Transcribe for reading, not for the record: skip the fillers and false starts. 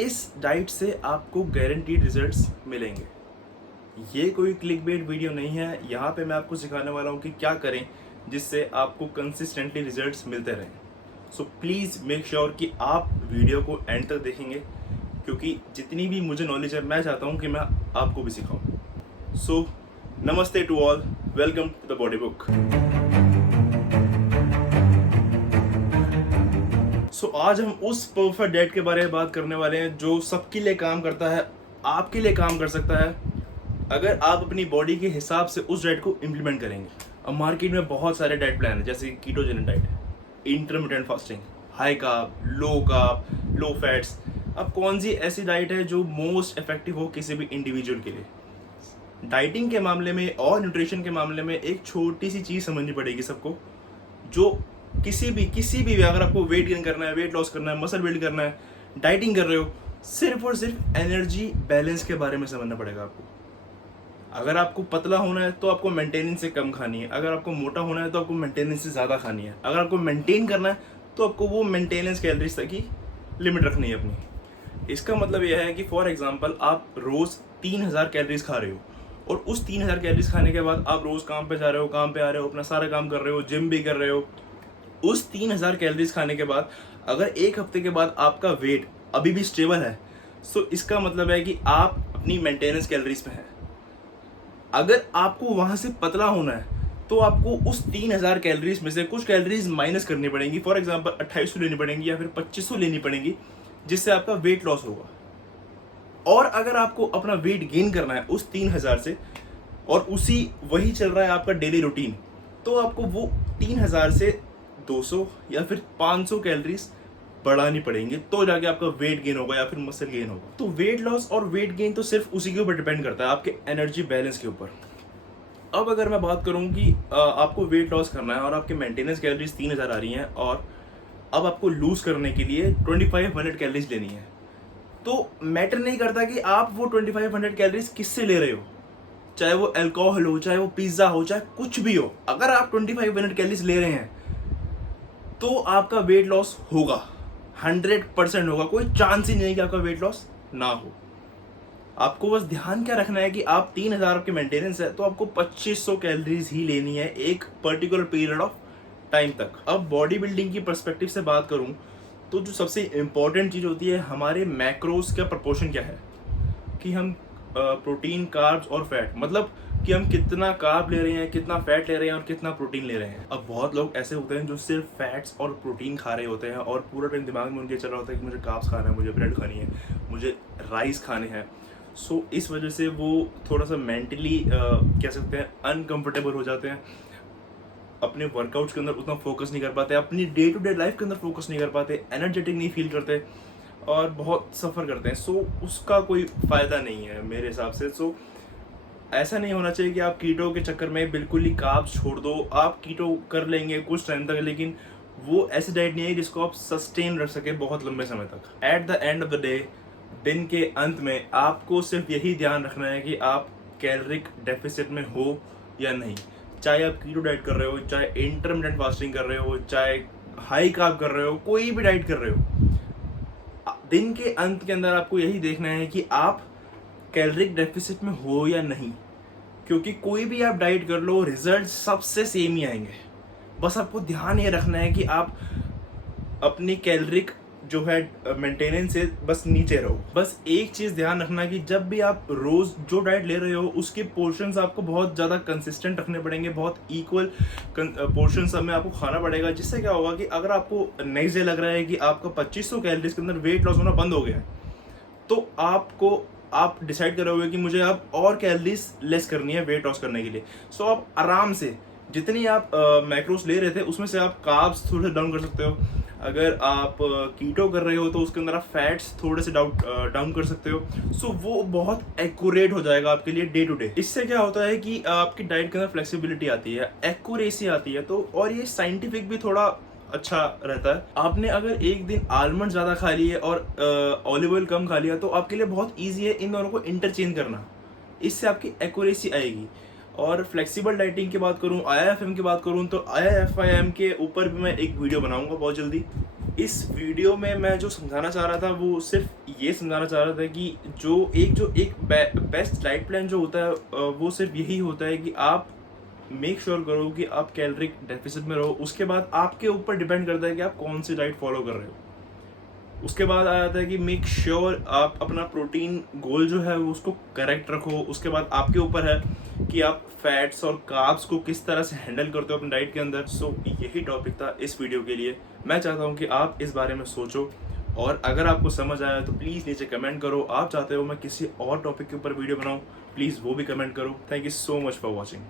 इस डाइट से आपको गारंटीड रिजल्ट्स मिलेंगे। ये कोई क्लिकबेट वीडियो नहीं है। यहाँ पे मैं आपको सिखाने वाला हूँ कि क्या करें जिससे आपको कंसिस्टेंटली रिजल्ट्स मिलते रहें। सो प्लीज़ मेक श्योर कि आप वीडियो को एंड तक देखेंगे, क्योंकि जितनी भी मुझे नॉलेज है मैं चाहता हूँ कि मैं आपको भी सिखाऊँ। So namaste to all, welcome to the body book. So आज हम उस परफेक्ट डाइट के बारे में बात करने वाले हैं जो सबके लिए काम करता है, आपके लिए काम कर सकता है अगर आप अपनी बॉडी के हिसाब से उस डाइट को इम्प्लीमेंट करेंगे। अब मार्केट में बहुत सारे डाइट प्लान हैं, जैसे ketogenic diet, intermittent fasting, high carb, low fats. अब कौन सी ऐसी डाइट है जो मोस्ट इफेक्टिव हो किसी भी इंडिविजुअल के लिए? डाइटिंग के मामले में और न्यूट्रिशन के मामले में एक छोटी सी चीज़ समझनी पड़ेगी सबको, जो किसी भी अगर आपको वेट गेन करना है, वेट लॉस करना है, मसल बिल्ड करना है, डाइटिंग कर रहे हो, सिर्फ और सिर्फ एनर्जी बैलेंस के बारे में समझना पड़ेगा आपको। अगर आपको पतला होना है तो आपको मेंटेनेंस से कम खानी है, अगर आपको मोटा होना है तो आपको मेंटेनेंस से ज़्यादा खानी है, अगर आपको मेंटेन करना है तो आपको वो मेंटेनेंस कैलोरीज तक ही लिमिट रखनी है अपनी। इसका मतलब यह है कि फॉर एग्जांपल आप रोज़ 3000 कैलोरीज खा रहे हो, और उस 3000 कैलोरीज खाने के बाद आप रोज़ काम पे जा रहे हो, काम पे आ रहे हो, अपना सारा काम कर रहे हो, जिम भी कर रहे हो। उस 3000 कैलोरीज खाने के बाद अगर एक हफ्ते के बाद आपका वेट अभी भी स्टेबल है, सो इसका मतलब है कि आप अपनी मेंटेनेंस कैलोरीज पे हैं। अगर आपको वहां से पतला होना है तो आपको उस 3000 कैलोरीज में से कुछ कैलोरीज माइनस करनी पड़ेंगी। फॉर एग्जांपल 2800 लेनी पड़ेंगी या फिर 2500 लेनी पड़ेंगी, जिससे आपका वेट लॉस होगा। और अगर आपको अपना वेट गेन करना है उस 3000 से, और वही चल रहा है आपका डेली रूटीन, तो आपको वो 3000 से 200 या फिर 500 कैलोरीज बढ़ानी पड़ेंगी, तो जाके आपका वेट गेन होगा या फिर मसल गेन होगा। तो वेट लॉस और वेट गेन तो सिर्फ उसी के ऊपर डिपेंड करता है, आपके एनर्जी बैलेंस के ऊपर। अब अगर मैं बात करूं कि आपको वेट लॉस करना है और आपके मेंटेनेंस कैलोरीज 3000 आ रही हैं, और अब आपको लूज करने के लिए 2500 कैलोरीज लेनी है, तो मैटर नहीं करता कि आप वो 2500 कैलोरीज किससे ले रहे हो, चाहे वो अल्कोहल हो, चाहे वो पिज्जा हो, चाहे कुछ भी हो। अगर आप 2500 कैलोरीज ले रहे हैं तो आपका वेट लॉस होगा, 100% होगा। कोई चांस ही नहीं है कि आपका वेट लॉस ना हो। आपको बस ध्यान क्या रखना है कि आप 3000 आपके मेंटेनेंस है, तो आपको 2500 कैलोरीज ही लेनी है एक पर्टिकुलर पीरियड ऑफ टाइम तक। अब बॉडी बिल्डिंग की पर्सपेक्टिव से बात करूं तो जो सबसे इंपॉर्टेंट चीज़ होती है, हमारे मैक्रोस का प्रपोर्शन क्या है, कि हम प्रोटीन, कार्ब्स और फैट, मतलब कि हम कितना कार्ब ले रहे हैं, कितना फैट ले रहे हैं और कितना प्रोटीन ले रहे हैं। अब बहुत लोग ऐसे होते हैं जो सिर्फ फैट्स और प्रोटीन खा रहे होते हैं, और पूरा टाइम दिमाग में उनके चल रहा होता है कि मुझे कार्ब्स खाना है, मुझे ब्रेड खानी है, मुझे राइस खाने हैं। सो इस वजह से वो थोड़ा सा मेंटली कह सकते हैं अनकंफर्टेबल हो जाते हैं, अपने वर्कआउट्स के अंदर उतना फोकस नहीं कर पाते, अपनी डे टू डे लाइफ के अंदर फोकस नहीं कर पाते, एनर्जेटिक नहीं फील करते और बहुत सफ़र करते हैं। सो उसका कोई फ़ायदा नहीं है मेरे हिसाब से। सो ऐसा नहीं होना चाहिए कि आप कीटो के चक्कर में बिल्कुल ही कार्ब्स छोड़ दो। आप कीटो कर लेंगे कुछ टाइम तक, लेकिन वो ऐसी डाइट नहीं है जिसको आप सस्टेन रख सके बहुत लंबे समय तक। At the end of the day, दिन के अंत में आपको सिर्फ यही ध्यान रखना है कि आप कैलोरिक डेफिसिट में हो या नहीं। चाहे आप कीटो डाइट कर रहे हो, चाहे इंटरमिटेंट फास्टिंग कर रहे हो, चाहे हाई कार्ब कर रहे हो, कोई भी डाइट कर रहे हो, दिन के अंत के अंदर आपको यही देखना है कि आप कैलोरिक डेफिसिट में हो या नहीं। क्योंकि कोई भी आप डाइट कर लो, रिजल्ट सबसे सेम ही आएंगे। बस आपको ध्यान ये रखना है कि आप अपनी कैलोरिक जो है मेंटेनेंस से बस नीचे रहो। बस एक चीज़ ध्यान रखना कि जब भी आप रोज़ जो डाइट ले रहे हो उसके पोर्शंस आपको बहुत ज़्यादा कंसिस्टेंट रखने पड़ेंगे, बहुत इक्वल पोर्शन सब में आपको खाना पड़ेगा। जिससे क्या होगा कि अगर आपको नेक्स्ट डे लग रहा है कि आपका 2500 कैलोरीज के अंदर वेट लॉस होना बंद हो गया है, तो आप डिसाइड करोगे कि मुझे अब और कैलोरीज लेस करनी है वेट लॉस करने के लिए। सो आप आराम से जितनी आप मैक्रोस ले रहे थे उसमें से आप कार्ब्स थोड़े से डाउन कर सकते हो। अगर आप कीटो कर रहे हो तो उसके अंदर आप फैट्स थोड़े से डाउन कर सकते हो। सो वो बहुत एक्यूरेट हो जाएगा आपके लिए डे टू डे। इससे क्या होता है कि आपकी डाइट के अंदर फ्लेक्सिबिलिटी आती है, एक्यूरेसी आती है, तो और ये साइंटिफिक भी थोड़ा अच्छा रहता है। आपने अगर एक दिन आलमंड ज़्यादा खा लिए और ऑलिव ऑयल कम खा लिया, तो आपके लिए बहुत ईजी है इन दोनों को इंटरचेंज करना। इससे आपकी एक्यूरेसी आएगी। और फ्लेक्सिबल डाइटिंग की बात करूं, आईआईएफएम की बात करूं, तो आईआईएफएम के ऊपर भी मैं एक वीडियो बनाऊंगा बहुत जल्दी। इस वीडियो में मैं जो समझाना चाह रहा था वो सिर्फ ये समझाना चाह रहा था कि जो एक बेस्ट डाइट प्लान जो होता है वो सिर्फ यही होता है कि आप मेक श्योर करो कि आप कैलोरिक डेफिसिट में रहो। उसके बाद आपके ऊपर डिपेंड करता है कि आप कौन सी डाइट फॉलो कर रहे हो। उसके बाद आ जाता है कि मेक श्योर आप अपना प्रोटीन गोल जो है वो उसको करेक्ट रखो। उसके बाद आपके ऊपर है कि आप फैट्स और कार्ब्स को किस तरह से हैंडल करते हो अपनी डाइट के अंदर। सो यही टॉपिक था इस वीडियो के लिए। मैं चाहता हूँ कि आप इस बारे में सोचो, और अगर आपको समझ आया तो प्लीज़ नीचे कमेंट करो। आप चाहते हो मैं किसी और टॉपिक के ऊपर वीडियो बनाऊँ, प्लीज़ वो भी कमेंट करो। Thank you so much for watching.